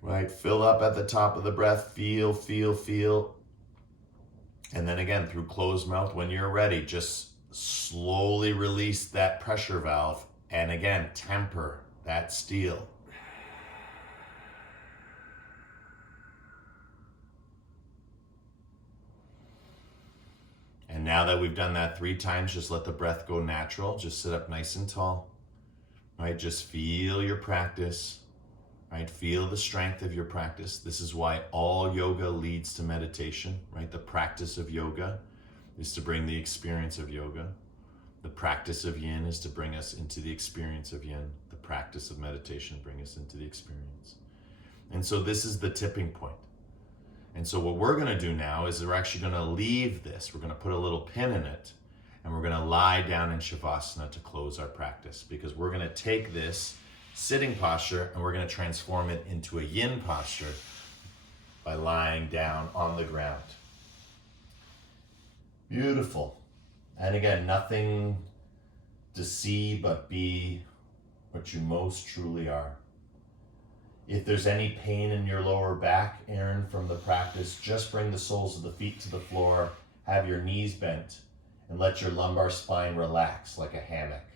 Right, fill up at the top of the breath. Feel, feel, feel. And then again, through closed mouth, when you're ready, just slowly release that pressure valve. And again, temper that steel. And now that we've done that 3 times, just let the breath go natural. Just sit up nice and tall. Right, just feel your practice. Right, feel the strength of your practice. This is why all yoga leads to meditation, right? The practice of yoga is to bring the experience of yoga. The practice of yin is to bring us into the experience of yin. The practice of meditation bring us into the experience. And so this is the tipping point. And so what we're gonna do now is we're actually gonna leave this. We're gonna put a little pin in it, and we're gonna lie down in Shavasana to close our practice, because we're gonna take this sitting posture and we're gonna transform it into a yin posture by lying down on the ground. Beautiful. And again, nothing to see but be what you most truly are. If there's any pain in your lower back, Aaron, from the practice, just bring the soles of the feet to the floor, have your knees bent, and let your lumbar spine relax like a hammock,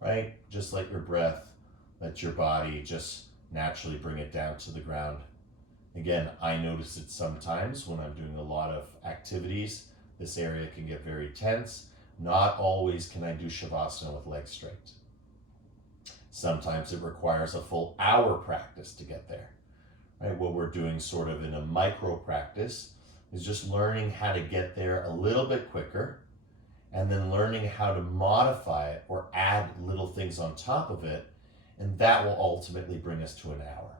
right? Just let your breath, let your body just naturally bring it down to the ground. Again, I notice it sometimes when I'm doing a lot of activities. This area can get very tense. Not always can I do Shavasana with legs straight. Sometimes it requires a full hour practice to get there. Right? What we're doing sort of in a micro practice is just learning how to get there a little bit quicker, and then learning how to modify it or add little things on top of it, and that will ultimately bring us to an hour.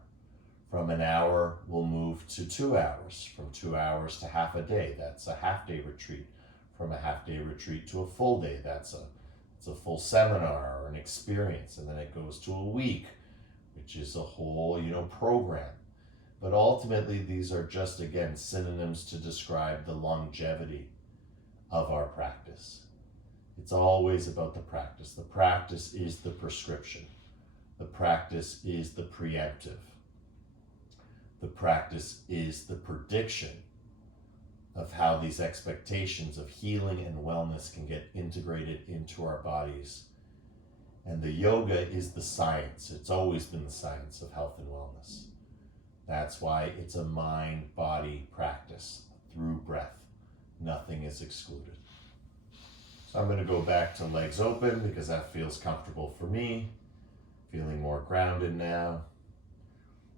From an hour, we'll move move to 2 hours, from 2 hours to half a day. That's a half-day retreat. From a half-day retreat to a full day. It's a full seminar or an experience. And then it goes to a week, which is a whole, program. But ultimately, these are just, again, synonyms to describe the longevity of our practice. It's always about the practice. The practice is the prescription. The practice is the preemptive. The practice is the prediction of how these expectations of healing and wellness can get integrated into our bodies. And the yoga is the science. It's always been the science of health and wellness. That's why it's a mind-body practice through breath. Nothing is excluded. So I'm going to go back to legs open because that feels comfortable for me. Feeling more grounded now.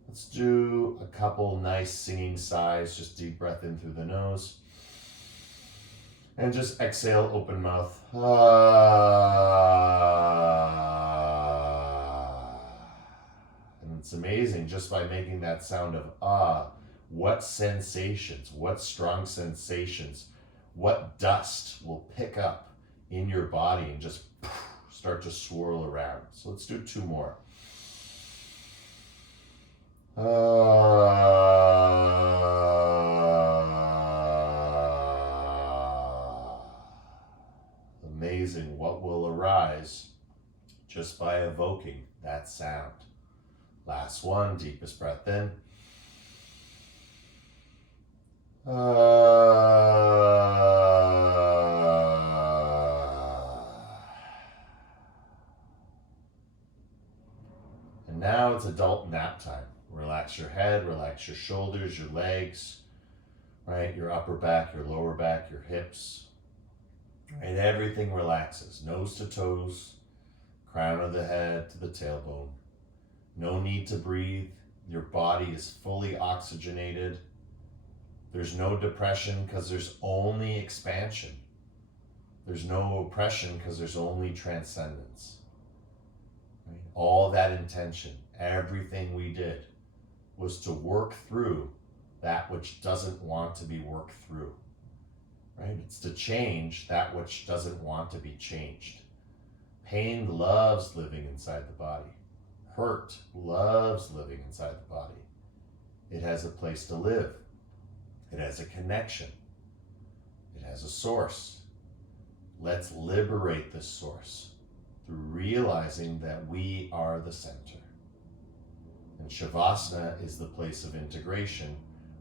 Let's do a couple nice singing sighs. Just deep breath in through the nose. And just exhale, open mouth. And it's amazing just by making that sound of what sensations, what strong sensations, what dust will pick up in your body and just start to swirl around. So let's do 2 more. Amazing what will arise just by evoking that sound. Last one, deepest breath in. And now it's adult nap time. Relax your head, relax your shoulders, your legs, right? Your upper back, your lower back, your hips. And everything relaxes. Nose to toes, crown of the head to the tailbone. No need to breathe. Your body is fully oxygenated. There's no depression because there's only expansion. There's no oppression because there's only transcendence. Right? All that intention, everything we did was to work through that which doesn't want to be worked through. Right? It's to change that which doesn't want to be changed. Pain loves living inside the body. Hurt loves living inside the body. It has a place to live. It has a connection. It has a source. Let's liberate this source through realizing that we are the center. And Shavasana is the place of integration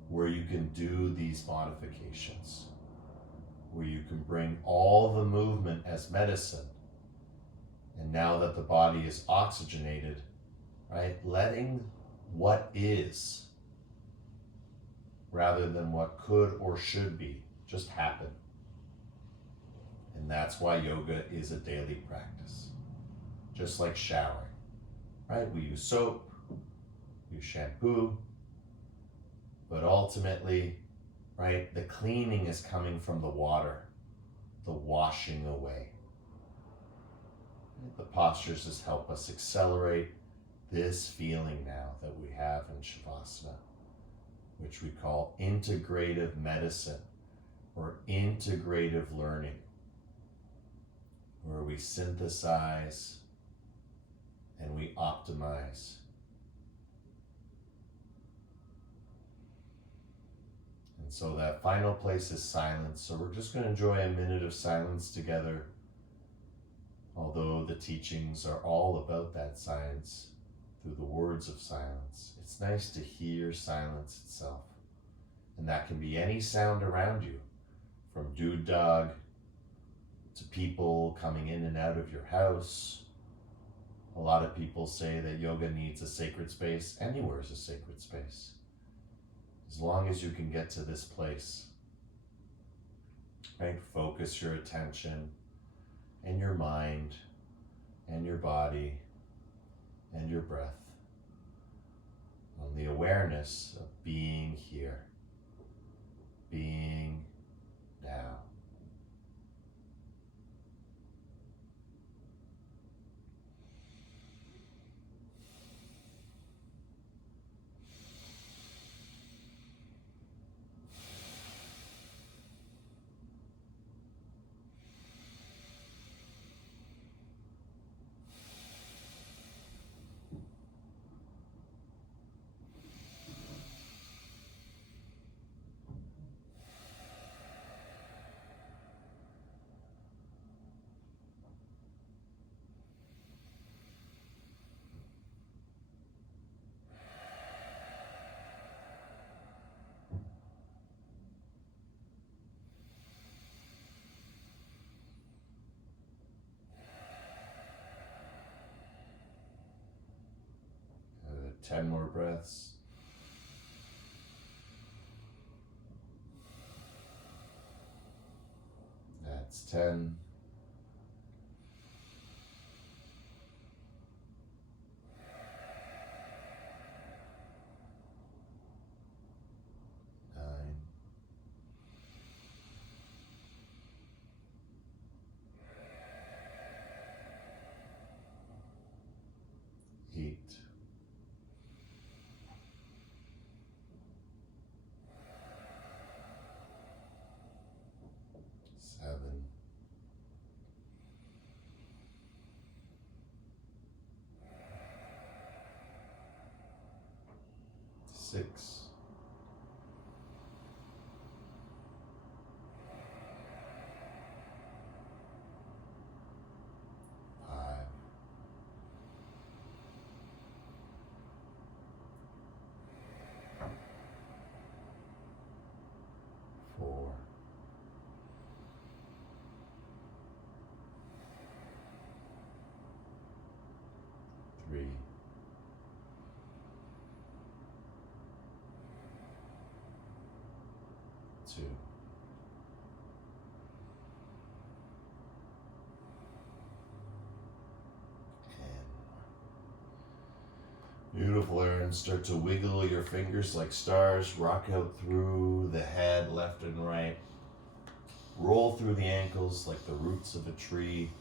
where you can do these modifications, where you can bring all the movement as medicine. And now that the body is oxygenated, right, letting what is rather than what could or should be just happen. And that's why yoga is a daily practice. Just like showering, right? We use soap, use shampoo, but ultimately, right, the cleaning is coming from the water, the washing away. The postures just help us accelerate this feeling now that we have in Shavasana, which we call integrative medicine or integrative learning, where we synthesize and we optimize. And so that final place is silence. So we're just going to enjoy a minute of silence together, although the teachings are all about that science through the words of silence. It's nice to hear silence itself. And that can be any sound around you, from dude dog to people coming in and out of your house. A lot of people say that yoga needs a sacred space. Anywhere is a sacred space, as long as you can get to this place. Right? Focus your attention and your mind and your body and your breath on the awareness of being here, being now. 10 more breaths. That's 10. 9. 8. 7. 6. 5. 4. 3. 2. Beautiful, Aaron. Start to wiggle your fingers like stars. Rock out through the head, left and right. Roll through the ankles like the roots of a tree.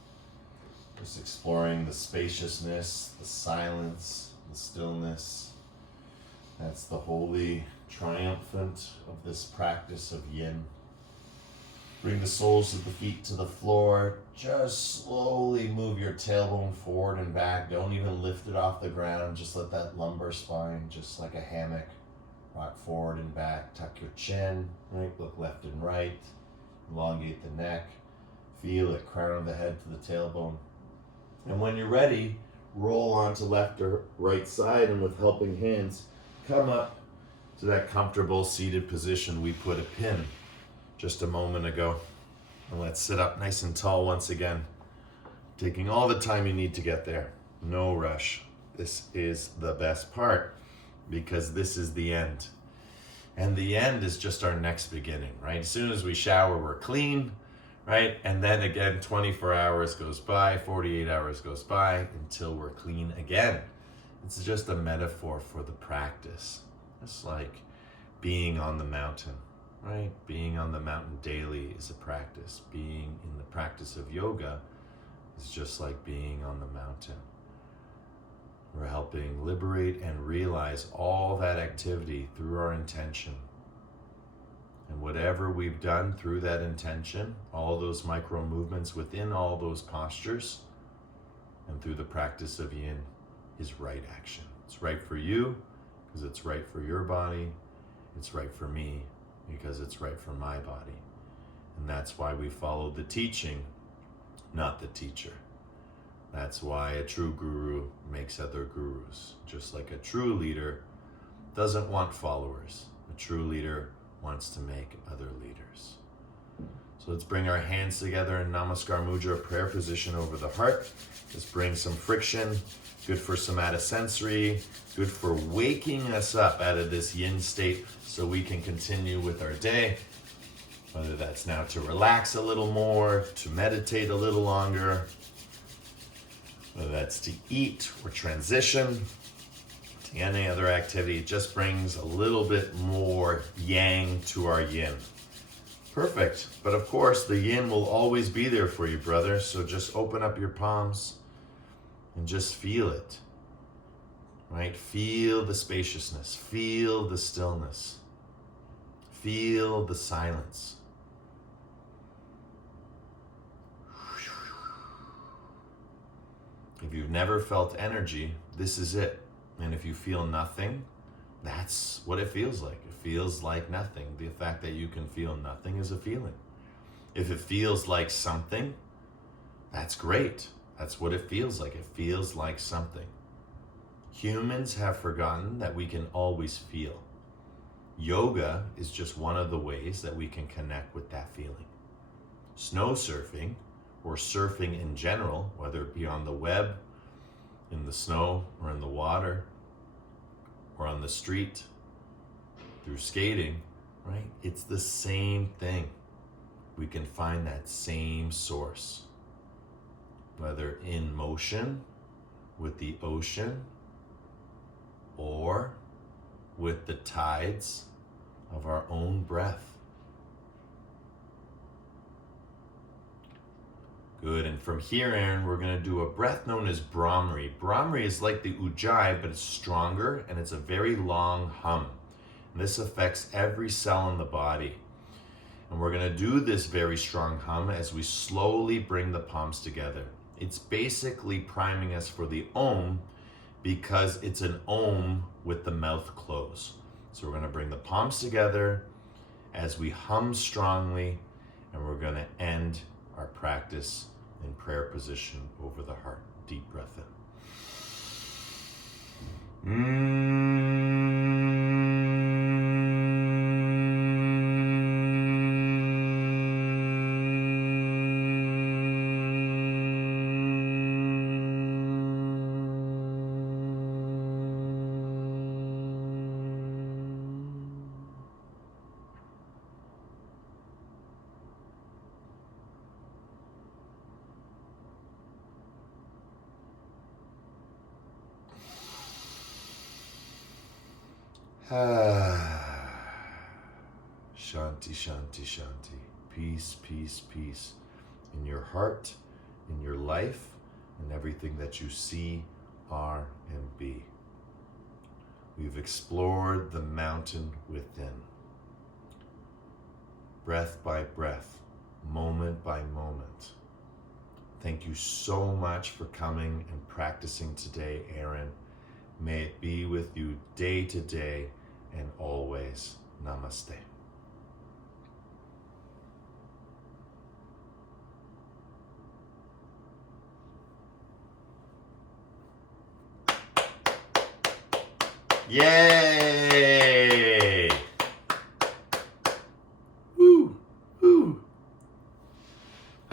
Just exploring the spaciousness, the silence, the stillness. That's the holy triumphant of this practice of yin. Bring the soles of the feet to the floor. Just slowly move your tailbone forward and back. Don't even lift it off the ground. Just let that lumbar spine, just like a hammock, rock forward and back. Tuck your chin, right? Look left and right. Elongate the neck. Feel it, crown of the head to the tailbone. And when you're ready, roll onto left or right side, and with helping hands, come up to that comfortable seated position we put a pin just a moment ago. And let's sit up nice and tall once again, taking all the time you need to get there. No rush. This is the best part, because this is the end. And the end is just our next beginning, right? As soon as we shower, we're clean, right? And then again, 24 hours goes by, 48 hours goes by until we're clean again. It's just a metaphor for the practice. It's like being on the mountain, right? Being on the mountain daily is a practice. Being in the practice of yoga is just like being on the mountain. We're helping liberate and realize all that activity through our intention. And whatever we've done through that intention, all those micro movements within all those postures, and through the practice of yin, is right action. It's right for you because it's right for your body. It's right for me because it's right for my body. And that's why we follow the teaching, not the teacher. That's why a true guru makes other gurus. Just like a true leader doesn't want followers. A true leader wants to make other leaders. So let's bring our hands together in Namaskar Mudra, prayer position over the heart. Just bring some friction. Good for somatosensory. Good for waking us up out of this yin state so we can continue with our day. Whether that's now to relax a little more, to meditate a little longer, whether that's to eat or transition to any other activity. It just brings a little bit more yang to our yin. Perfect. But of course, the yin will always be there for you, brother. So just open up your palms and just feel it, right? Feel the spaciousness. Feel the stillness. Feel the silence. If you've never felt energy, this is it. And if you feel nothing, that's what it feels like. It feels like nothing. The fact that you can feel nothing is a feeling. If it feels like something, that's great. That's what it feels like. It feels like something. Humans have forgotten that we can always feel. Yoga is just one of the ways that we can connect with that feeling. Snow surfing, or surfing in general, whether it be on the web, in the snow, or in the water, or on the street, through skating, right? It's the same thing. We can find that same source, whether in motion with the ocean or with the tides of our own breath. Good, and from here, Aaron, we're gonna do a breath known as Brahmari. Brahmari is like the Ujjayi, but it's stronger and it's a very long hum. And this affects every cell in the body. And we're gonna do this very strong hum as we slowly bring the palms together. It's basically priming us for the Om because it's an Om with the mouth closed. So we're gonna bring the palms together as we hum strongly, and we're gonna end our practice in prayer position over the heart. Deep breath in. Shanti, shanti, shanti. Peace, peace, peace in your heart, in your life, and everything that you see, are, and be. We've explored the mountain within. Breath by breath, moment by moment. Thank you so much for coming and practicing today, Aaron. May it be with you day to day and always. Namaste. Yay!